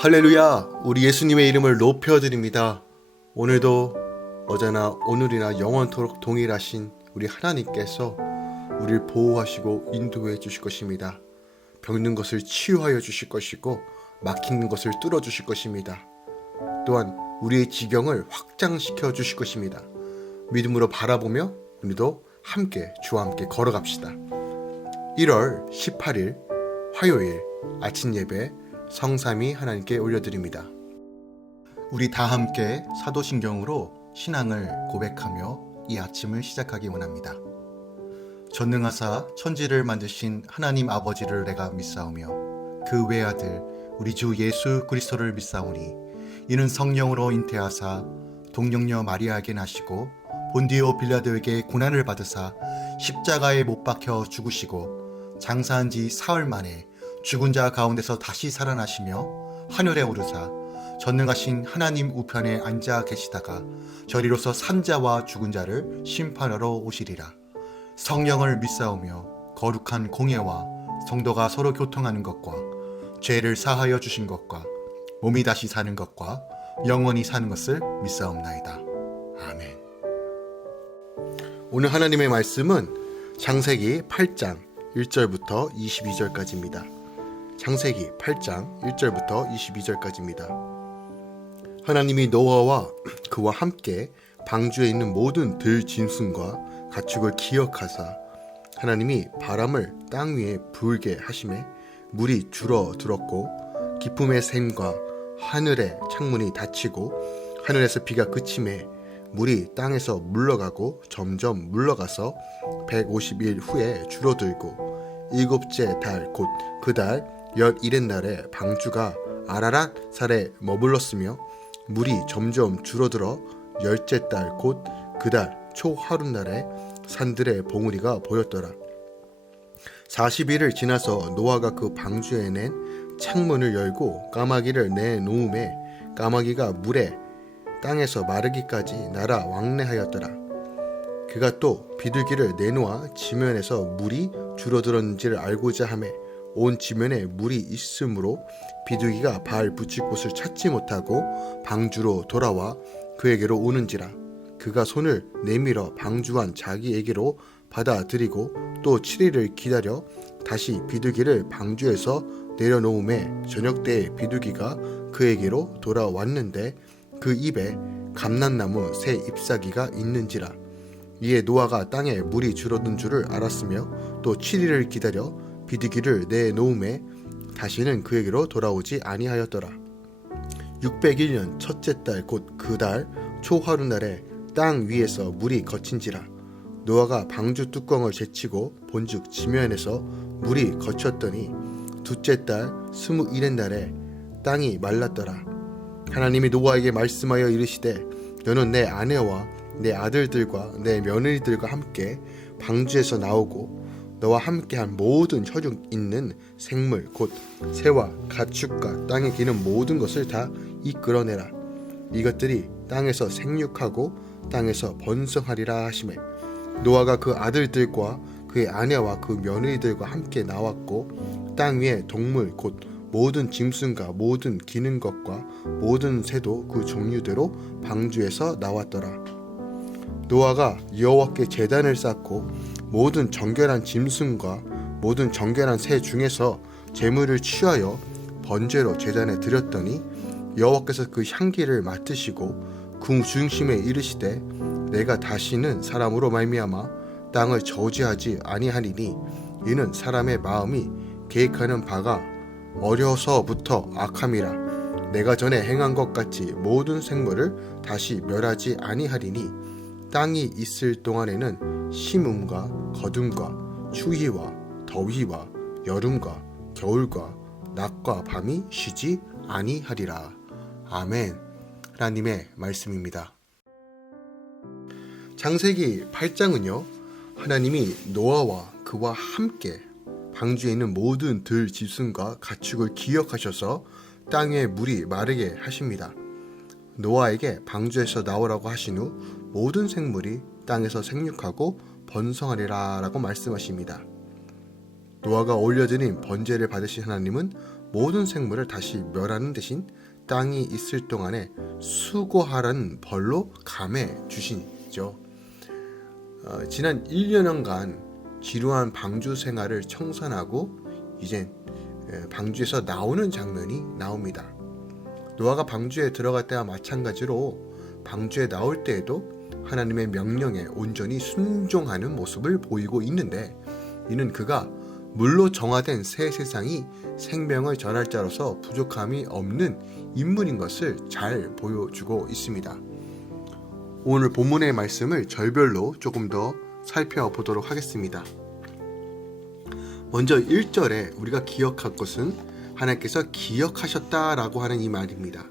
할렐루야! 우리 예수님의 이름을 높여드립니다. 오늘도 어제나 오늘이나 영원토록 동일하신 우리 하나님께서 우리를 보호하시고 인도해 주실 것입니다. 병든 것을 치유하여 주실 것이고 막힌 것을 뚫어 주실 것입니다. 또한 우리의 지경을 확장시켜 주실 것입니다. 믿음으로 바라보며 오늘도 함께 주와 함께 걸어갑시다. 1월 18일 화요일 아침 예배 성삼위 하나님께 올려드립니다. 우리 다 함께 사도신경으로 신앙을 고백하며 이 아침을 시작하기 원합니다. 전능하사 천지를 만드신 하나님 아버지를 내가 믿사오며 그 외아들 우리 주 예수 그리스도를 믿사오니 이는 성령으로 잉태하사 동정녀 마리아에게 나시고 본디오 빌라도에게 고난을 받으사 십자가에 못 박혀 죽으시고 장사한 지 사흘 만에 죽은 자 가운데서 다시 살아나시며 하늘에 오르사 전능하신 하나님 우편에 앉아 계시다가 저리로서 산자와 죽은 자를 심판하러 오시리라. 성령을 믿사오며 거룩한 공예와 성도가 서로 교통하는 것과 죄를 사하여 주신 것과 몸이 다시 사는 것과 영원히 사는 것을 믿사옵나이다. 아멘. 오늘 하나님의 말씀은 창세기 8장 1절부터 22절까지입니다. 창세기 8장 1절부터 22절까지입니다. 하나님이 노아와 그와 함께 방주에 있는 모든 들짐승과 가축을 기억하사 하나님이 바람을 땅 위에 불게 하심에 물이 줄어들었고 기품의 샘과 하늘의 창문이 닫히고 하늘에서 비가 그침에 물이 땅에서 물러가고 점점 물러가서 150일 후에 줄어들고 일곱째 달 곧 그 달 11의 날에 방주가 아라랏 산에 머물렀으며 물이 점점 줄어들어 열째 달 곧 그 달 초하룻날에 산들의 봉우리가 보였더라. 40일을 지나서 노아가 그 방주에 낸 창문을 열고 까마귀를 내놓음에 까마귀가 물에 땅에서 마르기까지 날아 왕래하였더라. 그가 또 비둘기를 내놓아 지면에서 물이 줄어들었는지를 알고자 하매 온 지면에 물이 있으므로 비둘기가 발 붙일 곳을 찾지 못하고 방주로 돌아와 그에게로 오는지라. 그가 손을 내밀어 방주한 자기에게로 받아들이고 또 7일을 기다려 다시 비둘기를 방주에서 내려놓음에 저녁때에 비둘기가 그에게로 돌아왔는데 그 입에 감람나무 새 잎사귀가 있는지라. 이에 노아가 땅에 물이 줄어든 줄을 알았으며 또 7일을 기다려 비둘기를 내놓음에 다시는 그에게로 돌아오지 아니하였더라. 601년 첫째 달 곧 그 달 초하룻날에 땅 위에서 물이 거친지라. 노아가 방주 뚜껑을 제치고 본즉 지면에서 물이 거쳤더니 둘째 달 21의 날에 땅이 말랐더라. 하나님이 노아에게 말씀하여 이르시되 너는 내 아내와 내 아들들과 내 며느리들과 함께 방주에서 나오고 너와 함께한 모든 혈육 있는 생물 곧 새와 가축과 땅에 기는 모든 것을 다 이끌어내라. 이것들이 땅에서 생육하고 땅에서 번성하리라 하시매 노아가 그 아들들과 그의 아내와 그 며느리들과 함께 나왔고 땅 위에 동물 곧 모든 짐승과 모든 기는 것과 모든 새도 그 종류대로 방주에서 나왔더라. 노아가 여호와께 제단을 쌓고 모든 정결한 짐승과 모든 정결한 새 중에서 제물을 취하여 번제로 제단에 드렸더니 여호와께서 그 향기를 맡으시고 그 중심에 이르시되 내가 다시는 사람으로 말미암아 땅을 저주하지 아니하리니 이는 사람의 마음이 계획하는 바가 어려서부터 악함이라. 내가 전에 행한 것 같이 모든 생물을 다시 멸하지 아니하리니 땅이 있을 동안에는 심음과 거둠과 추위와 더위와 여름과 겨울과 낮과 밤이 쉬지 아니하리라. 아멘. 하나님의 말씀입니다. 창세기 8장은요, 하나님이 노아와 그와 함께 방주에 있는 모든 들짐승과 가축을 기억하셔서 땅에 물이 마르게 하십니다. 노아에게 방주에서 나오라고 하신 후 모든 생물이 땅에서 생육하고 번성하리라 라고 말씀하십니다. 노아가 올려드린 번제를 받으신 하나님은 모든 생물을 다시 멸하는 대신 땅이 있을 동안에 수고하라는 벌로 감해 주시죠. 지난 1년간 지루한 방주 생활을 청산하고 이젠 방주에서 나오는 장면이 나옵니다. 노아가 방주에 들어갈 때와 마찬가지로 방주에 나올 때에도 하나님의 명령에 온전히 순종하는 모습을 보이고 있는데, 이는 그가 물로 정화된 새 세상이 생명을 전할 자로서 부족함이 없는 인물인 것을 잘 보여주고 있습니다. 오늘 본문의 말씀을 절별로 조금 더 살펴보도록 하겠습니다. 먼저 1절에 우리가 기억할 것은 하나님께서 기억하셨다라고 하는 이 말입니다.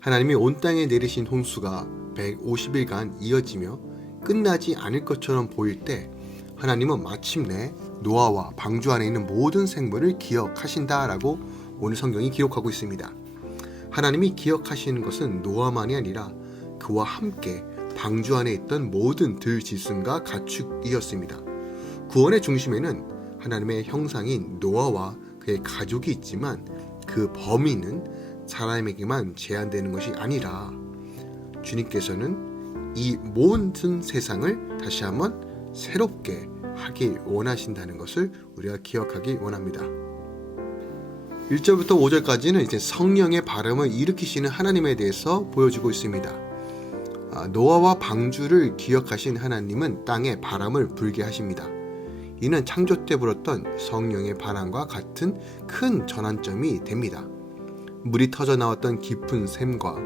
하나님이 온 땅에 내리신 홍수가 150일간 이어지며 끝나지 않을 것처럼 보일 때 하나님은 마침내 노아와 방주 안에 있는 모든 생물을 기억하신다라고 오늘 성경이 기록하고 있습니다. 하나님이 기억하시는 것은 노아만이 아니라 그와 함께 방주 안에 있던 모든 들짐승과 가축이었습니다. 구원의 중심에는 하나님의 형상인 노아와 그의 가족이 있지만 그 범위는 사람에게만 제한되는 것이 아니라 주님께서는 이 모든 세상을 다시 한번 새롭게 하길 원하신다는 것을 우리가 기억하기 원합니다. 1절부터 5절까지는 이제 성령의 바람을 일으키시는 하나님에 대해서 보여주고 있습니다. 노아와 방주를 기억하신 하나님은 땅에 바람을 불게 하십니다. 이는 창조 때 불었던 성령의 바람과 같은 큰 전환점이 됩니다. 물이 터져 나왔던 깊은 샘과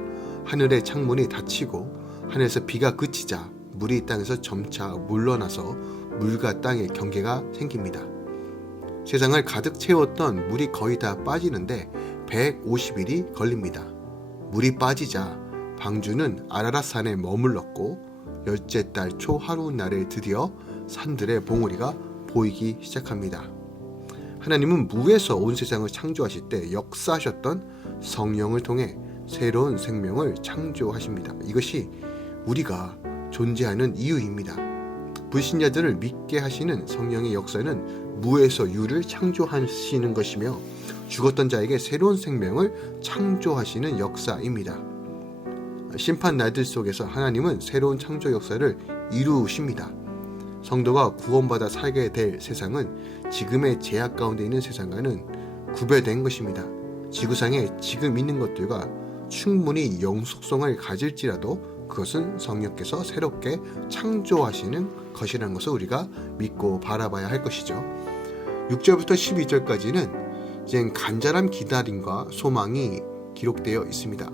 하늘의 창문이 닫히고 하늘에서 비가 그치자 물이 땅에서 점차 물러나서 물과 땅의 경계가 생깁니다. 세상을 가득 채웠던 물이 거의 다 빠지는데 150일이 걸립니다. 물이 빠지자 방주는 아라랏 산에 머물렀고 열째 달 초 하루날에 드디어 산들의 봉우리가 보이기 시작합니다. 하나님은 무에서 온 세상을 창조하실 때 역사하셨던 성령을 통해 새로운 생명을 창조하십니다. 이것이 우리가 존재하는 이유입니다. 불신자들을 믿게 하시는 성령의 역사는 무에서 유를 창조하시는 것이며 죽었던 자에게 새로운 생명을 창조하시는 역사입니다. 심판 날들 속에서 하나님은 새로운 창조 역사를 이루십니다. 성도가 구원받아 살게 될 세상은 지금의 제약 가운데 있는 세상과는 구별된 것입니다. 지구상에 지금 있는 것들과 충분히 영속성을 가질지라도 그것은 성령께서 새롭게 창조하시는 것이라는 것을 우리가 믿고 바라봐야 할 것이죠. 6절부터 12절까지는 이제 간절한 기다림과 소망이 기록되어 있습니다.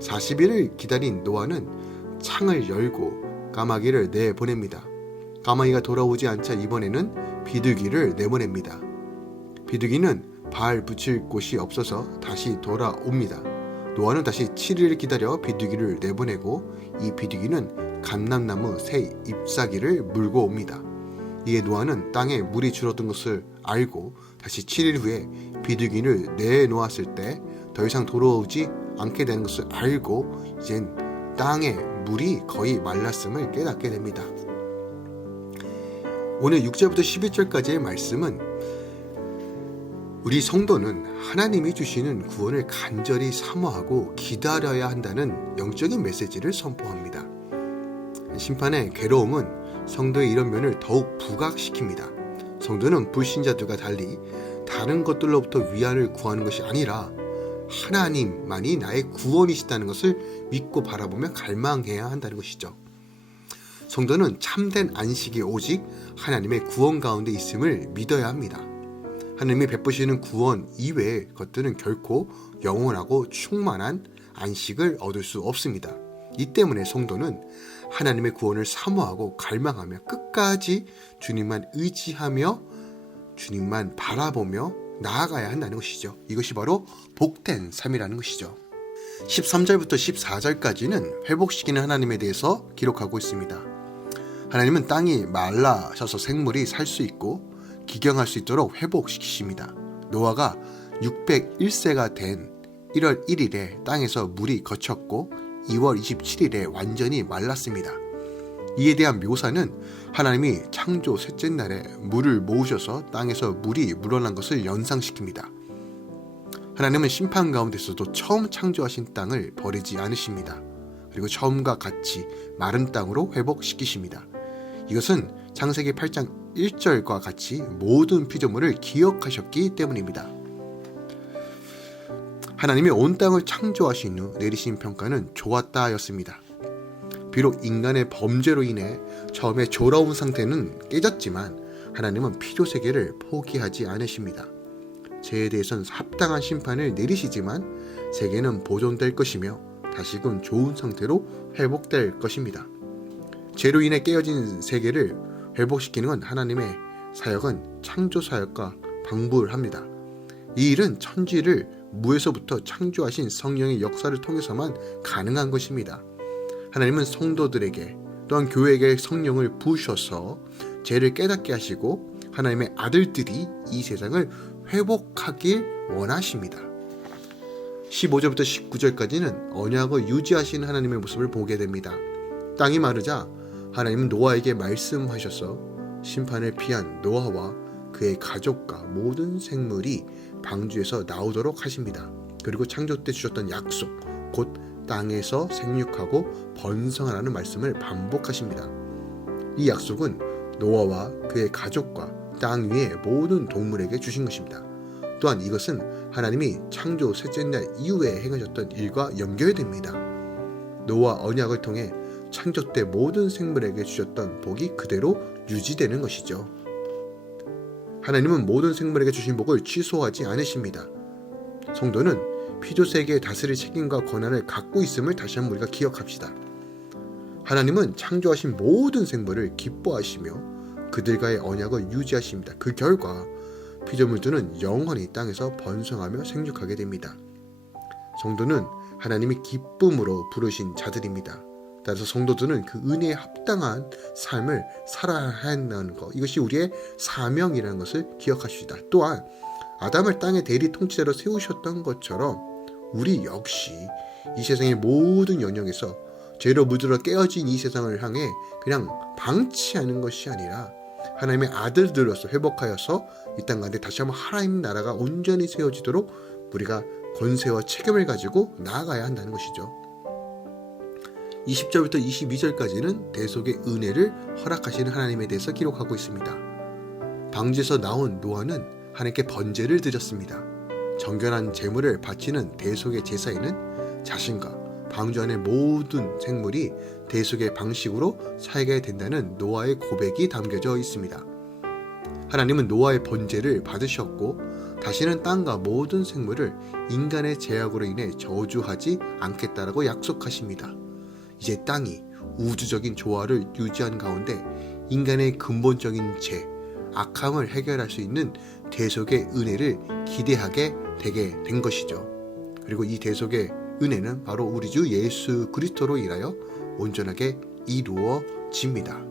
40일을 기다린 노아는 창을 열고 까마귀를 내보냅니다. 까마귀가 돌아오지 않자 이번에는 비둘기를 내보냅니다. 비둘기는 발 붙일 곳이 없어서 다시 돌아옵니다. 노아는 다시 7일을 기다려 비둘기를 내보내고 이 비둘기는 감람나무 새 잎사귀를 물고 옵니다. 이에 노아는 땅에 물이 줄어든 것을 알고 다시 7일 후에 비둘기를 내놓았을 때 더 이상 돌아오지 않게 되는 것을 알고 이젠 땅에 물이 거의 말랐음을 깨닫게 됩니다. 오늘 6절부터 11절까지의 말씀은 우리 성도는 하나님이 주시는 구원을 간절히 사모하고 기다려야 한다는 영적인 메시지를 선포합니다. 심판의 괴로움은 성도의 이런 면을 더욱 부각시킵니다. 성도는 불신자들과 달리 다른 것들로부터 위안을 구하는 것이 아니라 하나님만이 나의 구원이시다는 것을 믿고 바라보며 갈망해야 한다는 것이죠. 성도는 참된 안식이 오직 하나님의 구원 가운데 있음을 믿어야 합니다. 하나님이 베푸시는 구원 이외의 것들은 결코 영원하고 충만한 안식을 얻을 수 없습니다. 이 때문에 성도는 하나님의 구원을 사모하고 갈망하며 끝까지 주님만 의지하며 주님만 바라보며 나아가야 한다는 것이죠. 이것이 바로 복된 삶이라는 것이죠. 13절부터 14절까지는 회복시키는 하나님에 대해서 기록하고 있습니다. 하나님은 땅이 말라셔서 생물이 살 수 있고 기경할 수 있도록 회복시키십니다. 노아가 601세가 된 1월 1일에 땅에서 물이 거쳤고 2월 27일에 완전히 말랐습니다. 이에 대한 묘사는 하나님이 창조 셋째 날에 물을 모으셔서 땅에서 물이 물어난 것을 연상시킵니다. 하나님은 심판 가운데서도 처음 창조하신 땅을 버리지 않으십니다. 그리고 처음과 같이 마른 땅으로 회복시키십니다. 이것은 창세기 8장 1절과 같이 모든 피조물을 기억하셨기 때문입니다. 하나님이 온 땅을 창조하신 후 내리신 평가는 좋았다 였습니다. 비록 인간의 범죄로 인해 처음에 졸아온 상태는 깨졌지만 하나님은 피조세계를 포기하지 않으십니다. 죄에 대해서는 합당한 심판을 내리시지만 세계는 보존될 것이며 다시금 좋은 상태로 회복될 것입니다. 죄로 인해 깨어진 세계를 회복시키는 건 하나님의 사역은 창조사역과 방불합니다. 이 일은 천지를 무에서부터 창조하신 성령의 역사를 통해서만 가능한 것입니다. 하나님은 성도들에게 또한 교회에게 성령을 부으셔서 죄를 깨닫게 하시고 하나님의 아들들이 이 세상을 회복하길 원하십니다. 15절부터 19절까지는 언약을 유지하시는 하나님의 모습을 보게 됩니다. 땅이 마르자 하나님은 노아에게 말씀하셔서 심판을 피한 노아와 그의 가족과 모든 생물이 방주에서 나오도록 하십니다. 그리고 창조 때 주셨던 약속, 곧 땅에서 생육하고 번성하라는 말씀을 반복하십니다. 이 약속은 노아와 그의 가족과 땅 위의 모든 동물에게 주신 것입니다. 또한 이것은 하나님이 창조 셋째 날 이후에 행하셨던 일과 연결됩니다. 노아 언약을 통해 창조 때 모든 생물에게 주셨던 복이 그대로 유지되는 것이죠. 하나님은 모든 생물에게 주신 복을 취소하지 않으십니다. 성도는 피조세계의 다스릴 책임과 권한을 갖고 있음을 다시 한번 우리가 기억합시다. 하나님은 창조하신 모든 생물을 기뻐하시며 그들과의 언약을 유지하십니다. 그 결과 피조물들은 영원히 땅에서 번성하며 생육하게 됩니다. 성도는 하나님이 기쁨으로 부르신 자들입니다. 따라서 성도들은 그 은혜에 합당한 삶을 살아야 한다는 것, 이것이 우리의 사명이라는 것을 기억하십시다. 또한 아담을 땅의 대리 통치자로 세우셨던 것처럼 우리 역시 이 세상의 모든 영역에서 죄로 물들어 깨어진 이 세상을 향해 그냥 방치하는 것이 아니라 하나님의 아들들로서 회복하여서 이 땅 가운데 다시 한번 하나님 나라가 온전히 세워지도록 우리가 권세와 책임을 가지고 나아가야 한다는 것이죠. 20절부터 22절까지는 대속의 은혜를 허락하시는 하나님에 대해서 기록하고 있습니다. 방주에서 나온 노아는 하나님께 번제를 드렸습니다. 정결한 제물을 바치는 대속의 제사에는 자신과 방주 안의 모든 생물이 대속의 방식으로 살게 된다는 노아의 고백이 담겨져 있습니다. 하나님은 노아의 번제를 받으셨고 다시는 땅과 모든 생물을 인간의 제약으로 인해 저주하지 않겠다라고 약속하십니다. 이제 땅이 우주적인 조화를 유지한 가운데 인간의 근본적인 죄, 악함을 해결할 수 있는 대속의 은혜를 기대하게 되게 된 것이죠. 그리고 이 대속의 은혜는 바로 우리 주 예수 그리스도로 인하여 온전하게 이루어집니다.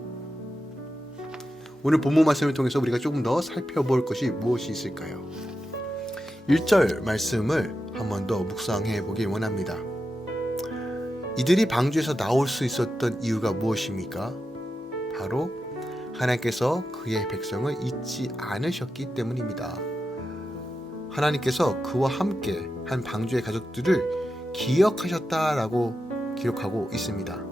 오늘 본문 말씀을 통해서 우리가 조금 더 살펴볼 것이 무엇이 있을까요? 1절 말씀을 한 번 더 묵상해 보길 원합니다. 이들이 방주에서 나올 수 있었던 이유가 무엇입니까? 바로 하나님께서 그의 백성을 잊지 않으셨기 때문입니다. 하나님께서 그와 함께 한 방주의 가족들을 기억하셨다라고 기록하고 있습니다.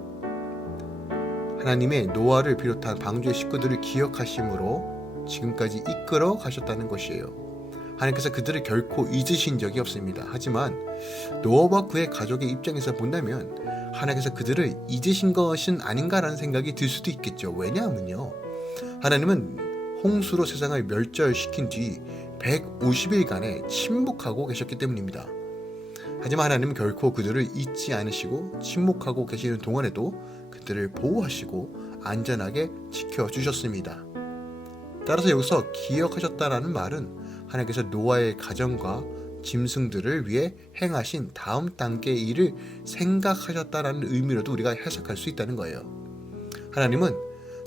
하나님의 노아를 비롯한 방주의 식구들을 기억하심으로 지금까지 이끌어 가셨다는 것이에요. 하나님께서 그들을 결코 잊으신 적이 없습니다. 하지만 노아와 그의 가족의 입장에서 본다면 하나님께서 그들을 잊으신 것은 아닌가라는 생각이 들 수도 있겠죠. 왜냐하면요, 하나님은 홍수로 세상을 멸절시킨 뒤 150일간의 침묵하고 계셨기 때문입니다. 하지만 하나님은 결코 그들을 잊지 않으시고 침묵하고 계시는 동안에도 그들을 보호하시고 안전하게 지켜주셨습니다. 따라서 여기서 기억하셨다라는 말은 하나님께서 노아의 가정과 짐승들을 위해 행하신 다음 단계의 일을 생각하셨다라는 의미로도 우리가 해석할 수 있다는 거예요. 하나님은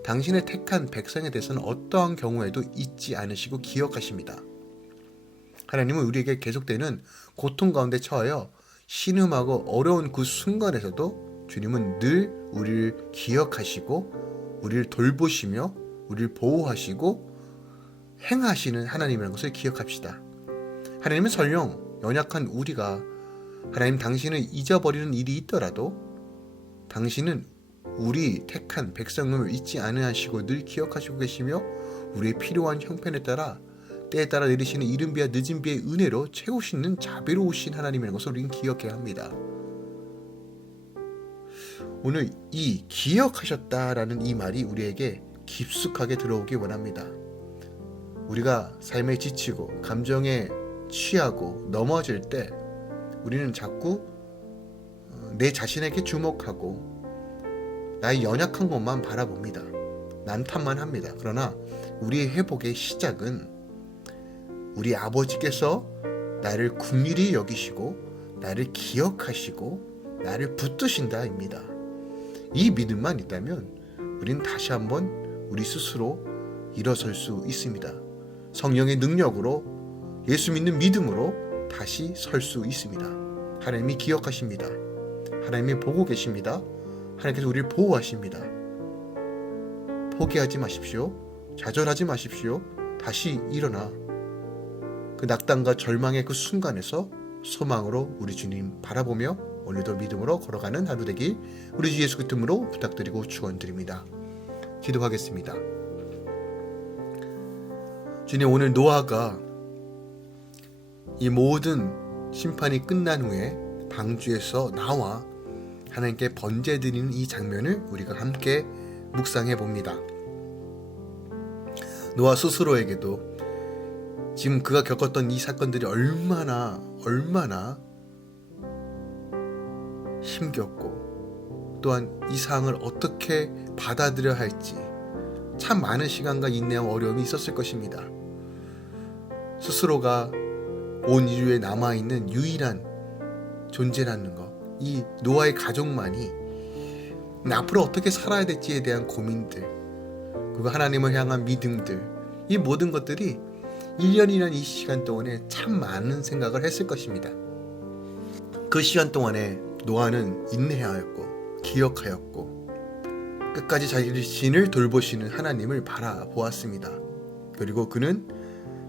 당신의 택한 백성에 대해서는 어떠한 경우에도 잊지 않으시고 기억하십니다. 하나님은 우리에게 계속되는 고통 가운데 처하여 신음하고 어려운 그 순간에서도 주님은 늘 우리를 기억하시고 우리를 돌보시며 우리를 보호하시고 행하시는 하나님이라는 것을 기억합시다. 하나님은 설령 연약한 우리가 하나님 당신을 잊어버리는 일이 있더라도 당신은 우리 택한 백성을 잊지 않으시고 늘 기억하시고 계시며 우리의 필요한 형편에 따라 때에 따라 내리시는 이른 비와 늦은 비의 은혜로 채우시는 자비로우신 하나님이라는 것을 우리는 기억해야 합니다. 오늘 이 기억하셨다라는 이 말이 우리에게 깊숙하게 들어오기 원합니다. 우리가 삶에 지치고 감정에 취하고 넘어질 때 우리는 자꾸 내 자신에게 주목하고 나의 연약한 것만 바라봅니다. 남탓만 합니다. 그러나 우리의 회복의 시작은 우리 아버지께서 나를 긍휼히 여기시고 나를 기억하시고 나를 붙드신다입니다. 이 믿음만 있다면 우리는 다시 한번 우리 스스로 일어설 수 있습니다. 성령의 능력으로 예수 믿는 믿음으로 다시 설 수 있습니다. 하나님이 기억하십니다. 하나님이 보고 계십니다. 하나님께서 우리를 보호하십니다. 포기하지 마십시오. 좌절하지 마십시오. 다시 일어나 그 낙담과 절망의 그 순간에서 소망으로 우리 주님 바라보며 오늘도 믿음으로 걸어가는 하루 되길 우리 주 예수 그리스도 이름으로 부탁드리고 축원드립니다. 기도하겠습니다. 주님, 오늘 노아가 이 모든 심판이 끝난 후에 방주에서 나와 하나님께 번제드리는 이 장면을 우리가 함께 묵상해 봅니다. 노아 스스로에게도 지금 그가 겪었던 이 사건들이 얼마나 힘겹고 또한 이 상황을 어떻게 받아들여야 할지 참 많은 시간과 인내와 어려움이 있었을 것입니다. 스스로가 온 인류에 남아있는 유일한 존재라는 것, 이 노아의 가족만이 앞으로 어떻게 살아야 될지에 대한 고민들, 그리고 하나님을 향한 믿음들, 이 모든 것들이 1년이라는 이 시간 동안에 참 많은 생각을 했을 것입니다. 그 시간 동안에 노아는 인내하였고 기억하였고 끝까지 자신을 돌보시는 하나님을 바라보았습니다. 그리고 그는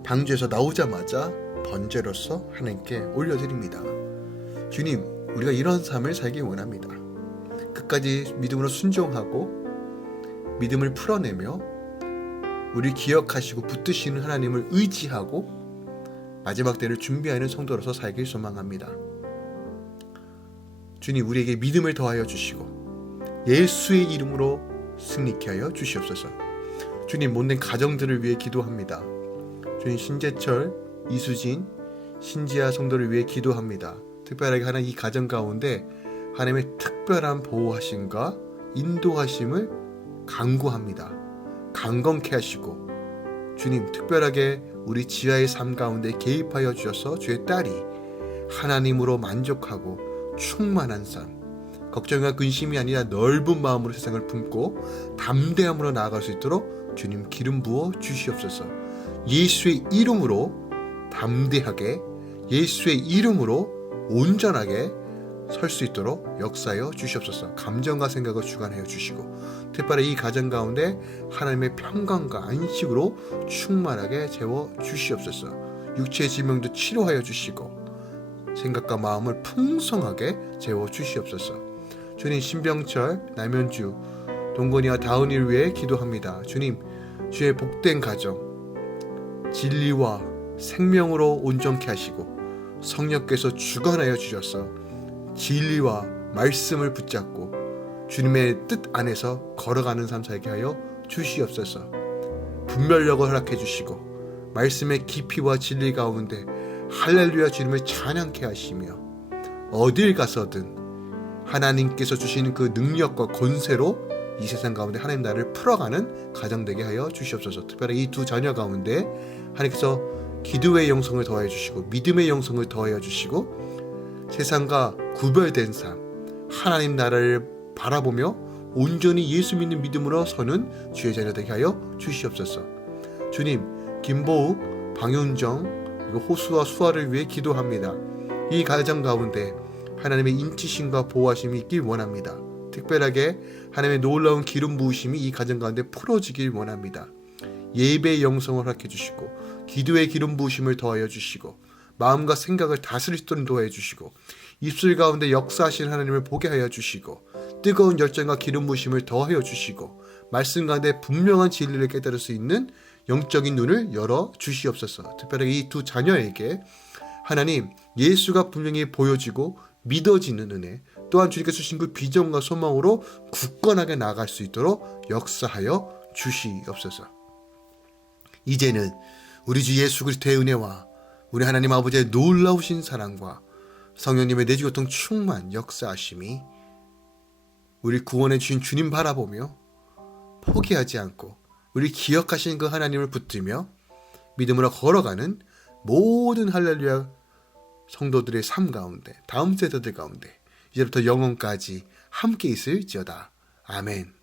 방주에서 나오자마자 번제로서 하나님께 올려드립니다. 주님, 우리가 이런 삶을 살기 원합니다. 끝까지 믿음으로 순종하고 믿음을 풀어내며 우리 기억하시고 붙드시는 하나님을 의지하고 마지막 때를 준비하는 성도로서 살길 소망합니다. 주님, 우리에게 믿음을 더하여 주시고 예수의 이름으로 승리케 하여 주시옵소서. 주님, 못된 가정들을 위해 기도합니다. 주님, 신재철, 이수진, 신지아 성도를 위해 기도합니다. 특별하게 하나님 이 가정 가운데 하나님의 특별한 보호하심과 인도하심을 간구합니다. 강건케 하시고 주님, 특별하게 우리 지하의 삶 가운데 개입하여 주셔서 주의 딸이 하나님으로 만족하고 충만한 삶, 걱정과 근심이 아니라 넓은 마음으로 세상을 품고 담대함으로 나아갈 수 있도록 주님 기름 부어 주시옵소서. 예수의 이름으로 담대하게, 예수의 이름으로 온전하게 설 수 있도록 역사하여 주시옵소서. 감정과 생각을 주관하여 주시고 특별히 이 가정 가운데 하나님의 평강과 안식으로 충만하게 채워 주시옵소서. 육체의 질병도 치료하여 주시고 생각과 마음을 풍성하게 채워 주시옵소서. 주님, 신병철, 남현주, 동건이와 다은이를 위해 기도합니다. 주님, 주의 복된 가정 진리와 생명으로 온전케 하시고 성령께서 주관하여 주셔서 진리와 말씀을 붙잡고 주님의 뜻 안에서 걸어가는 삶 살게 하여 주시옵소서. 분별력을 허락해 주시고 말씀의 깊이와 진리 가운데 할렐루야 주님을 찬양케 하시며 어딜 가서든 하나님께서 주시는 그 능력과 권세로 이 세상 가운데 하나님 나라를 풀어가는 가정 되게 하여 주시옵소서. 특별히 이 두 자녀 가운데 하나님께서 기도의 영성을 더하여 주시고 믿음의 영성을 더하여 주시고 세상과 구별된 삶, 하나님 나라를 바라보며 온전히 예수 믿는 믿음으로 서는 주의 자녀 되게 하여 주시옵소서. 주님, 김보욱, 방윤정, 그리고 호수와 수아를 위해 기도합니다. 이 가정 가운데 하나님의 인치심과 보호하심이 있길 원합니다. 특별하게 하나님의 놀라운 기름 부으심이 이 가정 가운데 풀어지길 원합니다. 예배의 영성을 허락해 주시고 기도의 기름 부으심을 더하여 주시고 마음과 생각을 다스릴 수 있도록 도와해 주시고 입술 가운데 역사하신 하나님을 보게 하여 주시고 뜨거운 열정과 기름 부으심을 더하여 주시고 말씀 가운데 분명한 진리를 깨달을 수 있는 영적인 눈을 열어 주시옵소서. 특별하게 이 두 자녀에게 하나님 예수가 분명히 보여지고 믿어지는 은혜, 또한 주님께서 주신 그 비전과 소망으로 굳건하게 나아갈 수 있도록 역사하여 주시옵소서. 이제는 우리 주 예수 그리스도의 은혜와 우리 하나님 아버지의 놀라우신 사랑과 성령님의 내주교통 충만 역사하심이 우리 구원해 주신 주님 바라보며 포기하지 않고 우리 기억하신 그 하나님을 붙들며 믿음으로 걸어가는 모든 할렐루야 성도들의 삶 가운데, 다음 세대들 가운데 이제부터 영원까지 함께 있을지어다. 아멘.